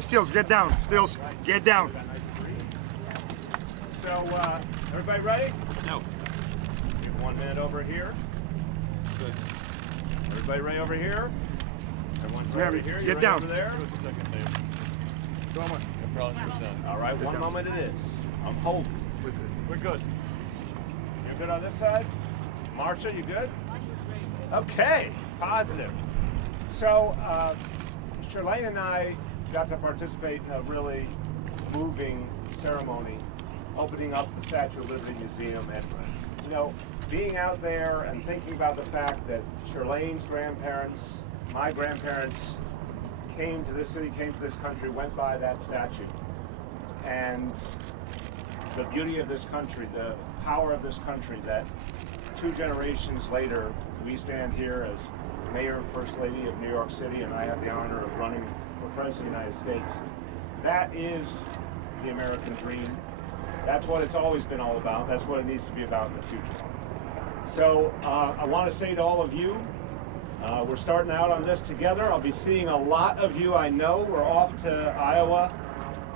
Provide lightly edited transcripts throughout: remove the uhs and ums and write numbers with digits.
Stills, get down. Stills, get down. So, everybody ready? No. Give 1 minute over here. Good. Everybody ready over here? Everyone's ready over here. Get down. Over there. Give us a second, Dave. Go on. No problem, yourself. All right, 1 moment it is. I'm holding. We're good. You're good on this side? Marcia, you good? Okay, positive. So, Chirlane and I got to participate in a really moving ceremony opening up the Statue of Liberty Museum, and you know, being out there and thinking about the fact that Chirlane's grandparents, my grandparents, came to this city, came to this country, went by that statue, and the beauty of this country, the power of this country, that 2 generations later we stand here as Mayor and First Lady of New York City, and I have the honor of running for President of the United States. That is the American dream. That's what it's always been all about. That's what it needs to be about in the future. So I want to say to all of you, we're starting out on this together. I'll be seeing a lot of you I know. We're off to Iowa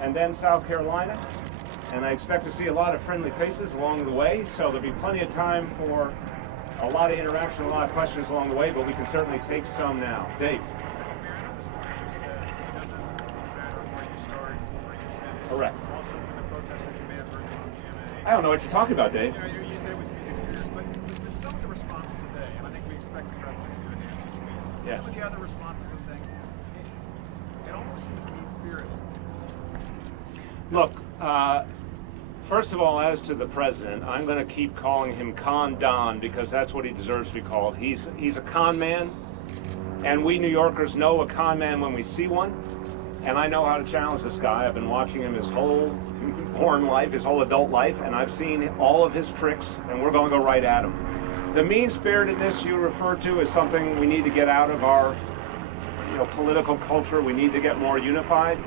and then South Carolina. And I expect to see a lot of friendly faces along the way. So there'll be plenty of time for a lot of interaction, a lot of questions along the way, but we can certainly take some now. Dave. Correct. I don't know what you're talking about, Dave. You know, you say it was music years, but some of the response today, and I think we expect the president to do an answer to me. Yes. Some of the other responses and things, it almost seems mean-spirited. Look, first of all, as to the president, I'm going to keep calling him Con Don because that's what he deserves to be called. He's a con man, and we New Yorkers know a con man when we see one, and I know how to challenge this guy. I've been watching him his whole born life, his whole adult life, and I've seen all of his tricks, and we're going to go right at him. The mean-spiritedness you refer to is something we need to get out of our, political culture. We need to get more unified,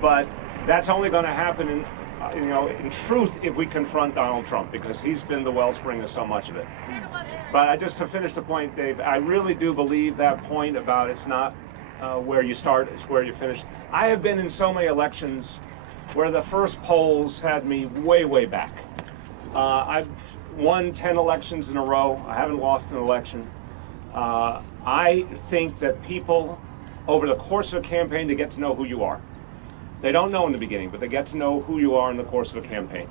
but that's only going to happen in truth if we confront Donald Trump, because he's been the wellspring of so much of it. But just to finish the point, Dave, I really do believe that point about it's not where you start, it's where you finish. I have been in so many elections where the first polls had me way, way back. I've won 10 elections in a row. I haven't lost an election. I think that people, over the course of a campaign, to get to know who you are. They don't know in the beginning, but they get to know who you are in the course of a campaign.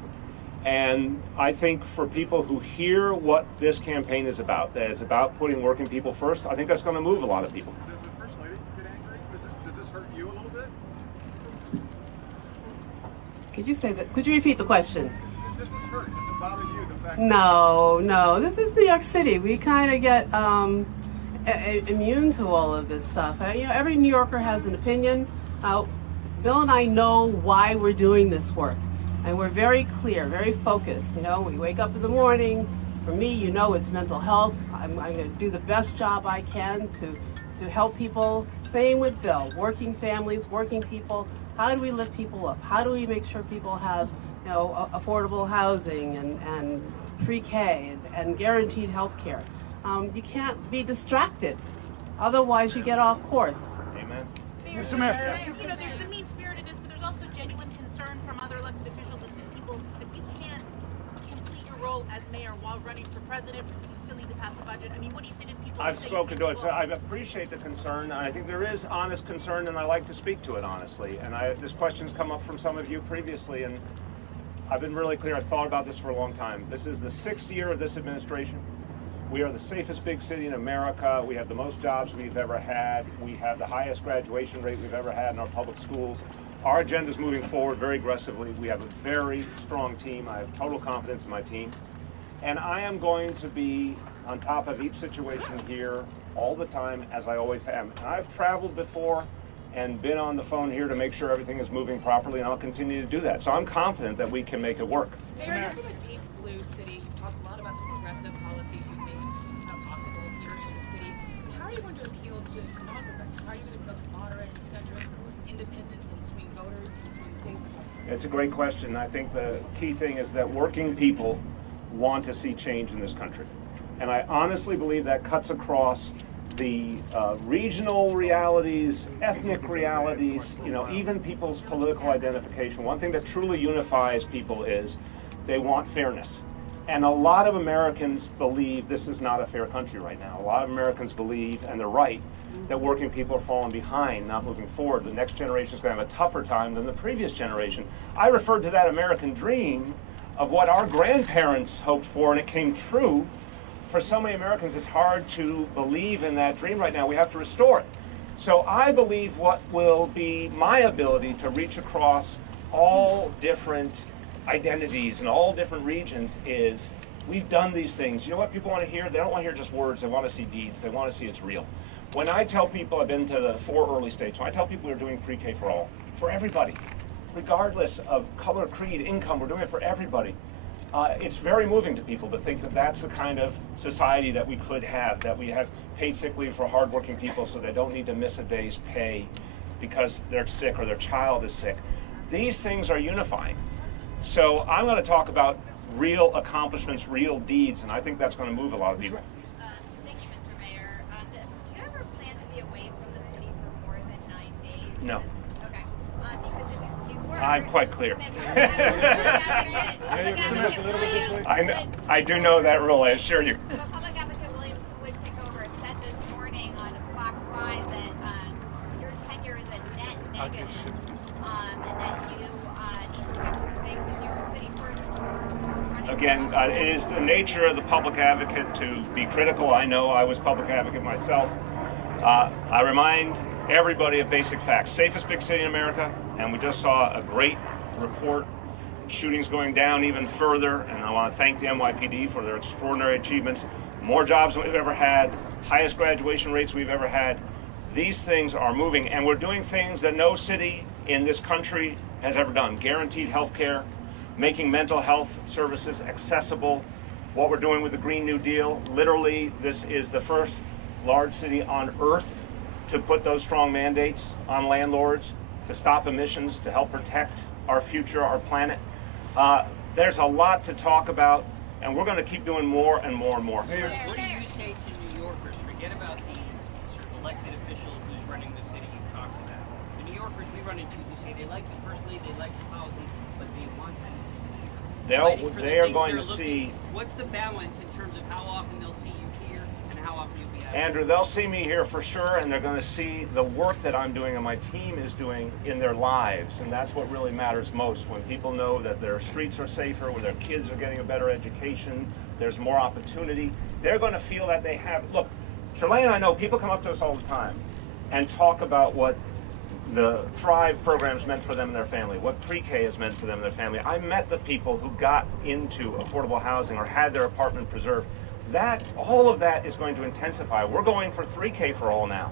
And I think for people who hear what this campaign is about, that it's about putting working people first, I think that's going to move a lot of people. Does the First Lady get angry? Does this hurt you a little bit? Could you say that? Could you repeat the question? Does this hurt? Does it bother you, the fact No. This is New York City. We kind of get immune to all of this stuff. Every New Yorker has an opinion. Bill and I know why we're doing this work, and we're very clear, very focused. We wake up in the morning. For me, it's mental health. I'm going to do the best job I can to help people. Same with Bill. Working families, working people. How do we lift people up? How do we make sure people have, affordable housing and pre-K and guaranteed health care? You can't be distracted. Otherwise, you get off course. Amen. Mr. Mayor. There's the mean-spiritedness, but there's also genuine concern from other elected officials and people that you can't complete your role as mayor while running for president. You still need to pass a budget. I mean, what do you say to people? I've spoken to it, so I appreciate the concern. I think there is honest concern, and I like to speak to it honestly. And this question's come up from some of you previously, and I've been really clear. I've thought about this for a long time. This is the 6th year of this administration. We are the safest big city in America. We have the most jobs we've ever had. We have the highest graduation rate we've ever had in our public schools. Our agenda is moving forward very aggressively. We have a very strong team. I have total confidence in my team. And I am going to be on top of each situation here all the time, as I always have. And I've traveled before and been on the phone here to make sure everything is moving properly, and I'll continue to do that. So I'm confident that we can make it work. Mayor, you're from a deep blue city. You talked a lot about the progressive policies you've made possible here in the city. How are you going to appeal to non-progressives? How are you going to appeal to moderates, centrists, independents, and swing voters in swing states? It's a great question. I think the key thing is that working people want to see change in this country. And I honestly believe that cuts across the regional realities, ethnic realities, even people's political identification. One thing that truly unifies people is they want fairness. And a lot of Americans believe this is not a fair country right now. A lot of Americans believe, and they're right, that working people are falling behind, not moving forward. The next generation is going to have a tougher time than the previous generation. I referred to that American dream of what our grandparents hoped for, and it came true. For so many Americans, it's hard to believe in that dream right now. We have to restore it. So I believe what will be my ability to reach across all different identities and all different regions is we've done these things. You know what people want to hear? They don't want to hear just words. They want to see deeds. They want to see it's real. When I tell people, I've been to the 4 early states, when I tell people we're doing pre-K for all, for everybody, regardless of color, creed, income, we're doing it for everybody. It's very moving to people to think that that's the kind of society that we could have, that we have paid sick leave for hardworking people so they don't need to miss a day's pay because they're sick or their child is sick. These things are unifying. So I'm going to talk about real accomplishments, real deeds, and I think that's going to move a lot of people. Thank you, Mr. Mayor. Do you ever plan to be away from the city for more than 9 days? No. Okay. Because if you were... I'm quite clear. I I do know that rule, I assure you. Public Advocate Williams, who would take over, said this morning on Fox 5 that your tenure is a net negative, and that you need to fix some things in New York City first before running. Again, it is the nature of the public advocate to be critical. I know I was public advocate myself. I remind everybody of basic facts. Safest big city in America, and we just saw a great report. Shootings going down even further, and I want to thank the NYPD for their extraordinary achievements. More jobs than we've ever had, highest graduation rates we've ever had. These things are moving, and we're doing things that no city in this country has ever done. Guaranteed health care, making mental health services accessible, what we're doing with the Green New Deal. Literally, this is the first large city on earth to put those strong mandates on landlords to stop emissions, to help protect our future, our planet. There's a lot to talk about, and we're going to keep doing more and more and more. What do you say to New Yorkers? Forget about the sort of elected official who's running the city you talked about. The New Yorkers we run into who say they like you personally, they like the housing, but they want that. They are going to see. What's the balance in terms of how often they'll see you here and how often you'll be out? Andrew, they'll see me here for sure, and they're going to see the work that I'm doing and my team is doing in their lives, and that's what really matters most. When people know that their streets are safer, where their kids are getting a better education, there's more opportunity, they're going to feel that they have. Look, Chirlane, I know people come up to us all the time and talk about what the Thrive programs meant for them and their family, what pre-K has meant for them and their family. I met the people who got into affordable housing or had their apartment preserved. All of that is going to intensify. We're going for 3K for all now.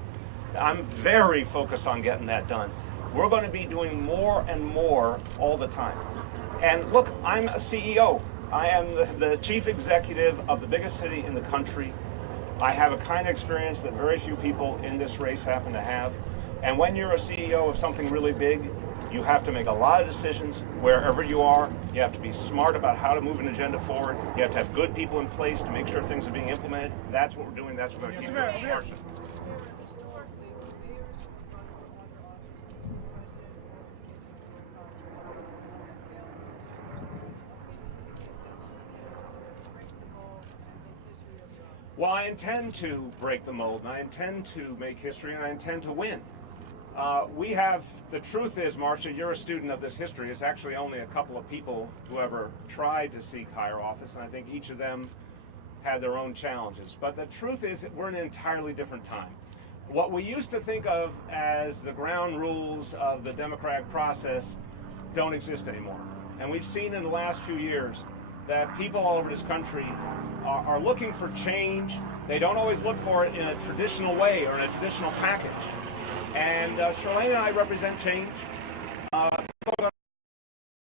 I'm very focused on getting that done. We're going to be doing more and more all the time. And look, I'm a CEO. I am the chief executive of the biggest city in the country. I have a kind of experience that very few people in this race happen to have. And when you're a CEO of something really big, you have to make a lot of decisions wherever you are. You have to be smart about how to move an agenda forward. You have to have good people in place to make sure things are being implemented. That's what we're doing. That's what we're going to keep doing. Well, I intend to break the mold, and I intend to make history, and I intend to win. The truth is, Marcia, you're a student of this history. It's actually only a couple of people who ever tried to seek higher office, and I think each of them had their own challenges. But the truth is that we're in an entirely different time. What we used to think of as the ground rules of the democratic process don't exist anymore. And we've seen in the last few years that people all over this country are looking for change. They don't always look for it in a traditional way or in a traditional package. And Chirlane and I represent change. People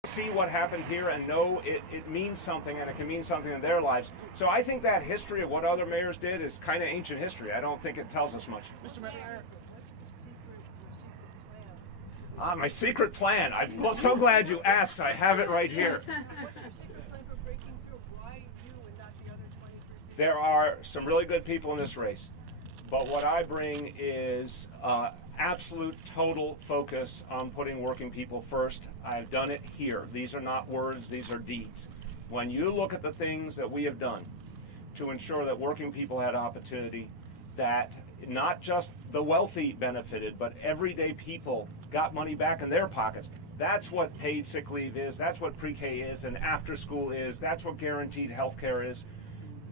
see what happened here and know it means something, and it can mean something in their lives. So I think that history of what other mayors did is kind of ancient history. I don't think it tells us much. Mr. Mayor, what's my secret plan? I'm so glad you asked. I have it right here. There are some really good people in this race. but what I bring is absolute total focus on putting working people first. I've done it here. These are not words, these are deeds. When you look at the things that we have done to ensure that working people had opportunity, that not just the wealthy benefited, but everyday people got money back in their pockets. That's what paid sick leave is, that's what pre-K is, and after school is, that's what guaranteed health care is.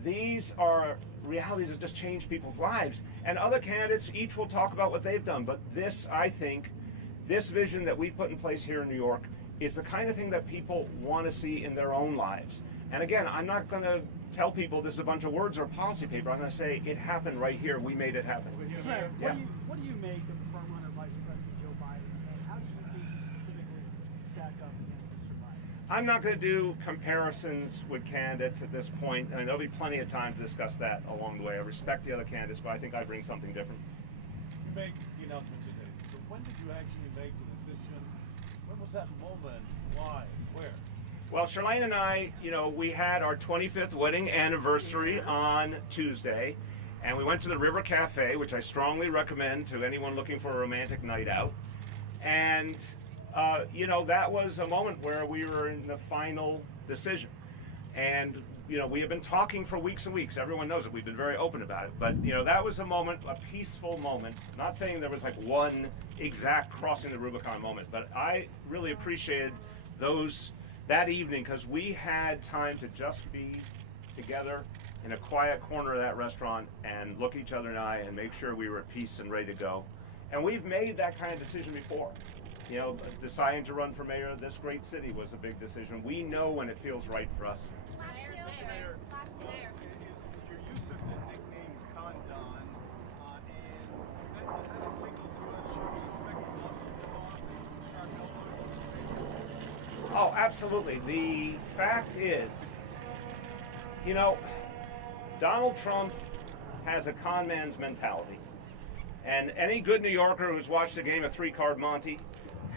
These are realities that just change people's lives. And other candidates each will talk about what they've done, but this, I think, this vision that we've put in place here in New York is the kind of thing that people want to see in their own lives. And again, I'm not going to tell people this is a bunch of words or policy paper. I'm going to say it happened right here. We made it happen. Mr. Mayor, Yeah. what do you make of the front runner Vice President Joe Biden, and how do you think you specifically stack up against Mr. Biden? I'm not going to do comparisons with candidates at this point. I mean, there'll be plenty of time to discuss that along the way. I respect the other candidates, but I think I bring something different. You make the announcement today. So when did you actually make the decision? When was that moment? Why? Where? Well, Chirlane and I, we had our 25th wedding anniversary on Tuesday, and we went to the River Cafe, which I strongly recommend to anyone looking for a romantic night out. And, that was a moment where we were in the final decision. And, we have been talking for weeks and weeks. Everyone knows it. We've been very open about it. But, that was a moment, a peaceful moment. Not saying there was like one exact crossing the Rubicon moment, but I really appreciated that evening, because we had time to just be together in a quiet corner of that restaurant and look each other in the eye and make sure we were at peace and ready to go. And we've made that kind of decision before. Deciding to run for mayor of this great city was a big decision. We know when it feels right for us. Is your use of the nickname Condon, and is that a signal to us? Should we expect gloves to come off and sharp elbows? Oh, absolutely. The fact is, Donald Trump has a con man's mentality. And any good New Yorker who's watched a game of three-card Monte,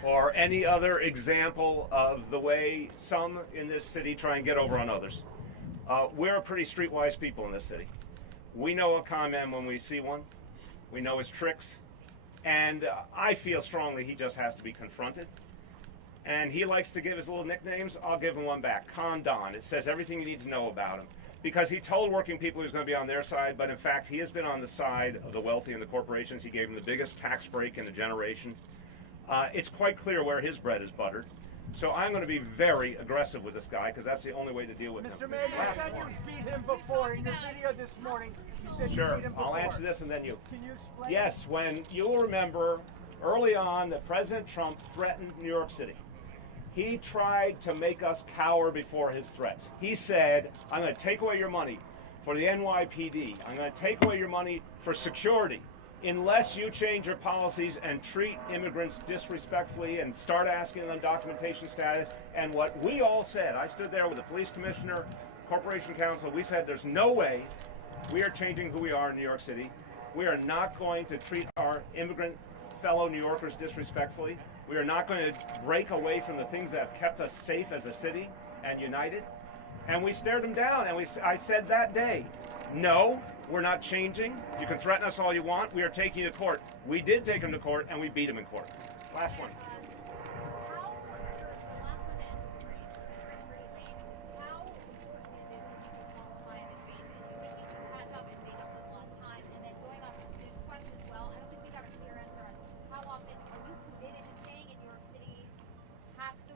or any other example of the way some in this city try and get over on others, we're a pretty streetwise people in this city. We know a con man when we see one. We know his tricks. And I feel strongly he just has to be confronted. And he likes to give his little nicknames. I'll give him one back. Con Don. It says everything you need to know about him. Because he told working people he was going to be on their side, but in fact he has been on the side of the wealthy and the corporations. He gave them the biggest tax break in a generation. It's quite clear where his bread is buttered. So I'm going to be very aggressive with this guy, because that's the only way to deal with him. Mr. Mayor, you said you beat him before. In your video this morning, you said you Sure, beat him before. I'll answer this and then you. Can you explain? Yes, when you'll remember early on that President Trump threatened New York City. He tried to make us cower before his threats. He said, I'm going to take away your money for the NYPD. I'm going to take away your money for security unless you change your policies and treat immigrants disrespectfully and start asking them documentation status. And what we all said, I stood there with the police commissioner, corporation counsel, we said there's no way we are changing who we are in New York City. We are not going to treat our immigrant fellow New Yorkers disrespectfully. We are not going to break away from the things that have kept us safe as a city and united. And we stared them down, and I said that day, no, we're not changing. You can threaten us all you want. We are taking you to court. We did take him to court, and we beat him in court. Last one.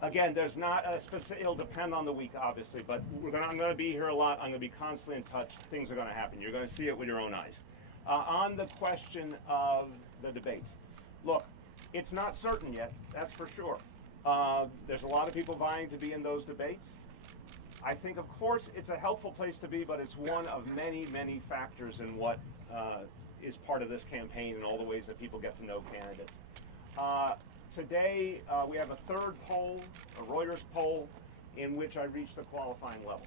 Again, there's not a specific, it'll depend on the week, obviously, but I'm going to be here a lot. I'm going to be constantly in touch. Things are going to happen. You're going to see it with your own eyes. On the question of the debates, look, it's not certain yet, that's for sure. There's a lot of people vying to be in those debates. I think, of course, it's a helpful place to be, but it's one of many, many factors in what is part of this campaign and all the ways that people get to know candidates. Today, we have a third poll, a Reuters poll, in which I reached the qualifying level.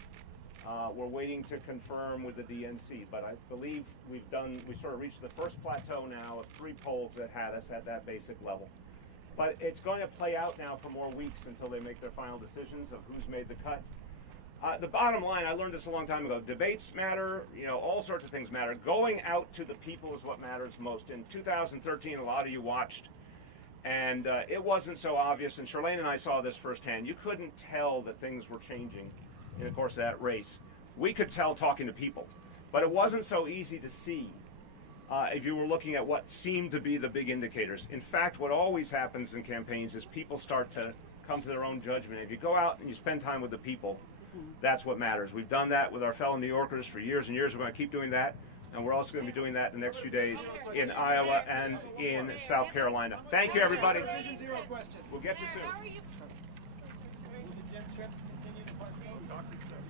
We're waiting to confirm with the DNC, but I believe we sort of reached the first plateau now of 3 polls that had us at that basic level. But it's going to play out now for more weeks until they make their final decisions of who's made the cut. The bottom line, I learned this a long time ago. Debates matter. You know, all sorts of things matter. Going out to the people is what matters most. In 2013, a lot of you watched, and it wasn't so obvious. And Chirlane and I saw this firsthand. You couldn't tell that things were changing in the course of that race. We could tell talking to people, but it wasn't so easy to see if you were looking at what seemed to be the big indicators. In fact, what always happens in campaigns is people start to come to their own judgment. If you go out and you spend time with the people, that's what matters. We've done that with our fellow New Yorkers for years and years. We're going to keep doing that, and we're also going to be doing that in the next few days in Iowa and in South Carolina. Thank you, everybody. We'll get you soon. Will the gym trips continue to participate?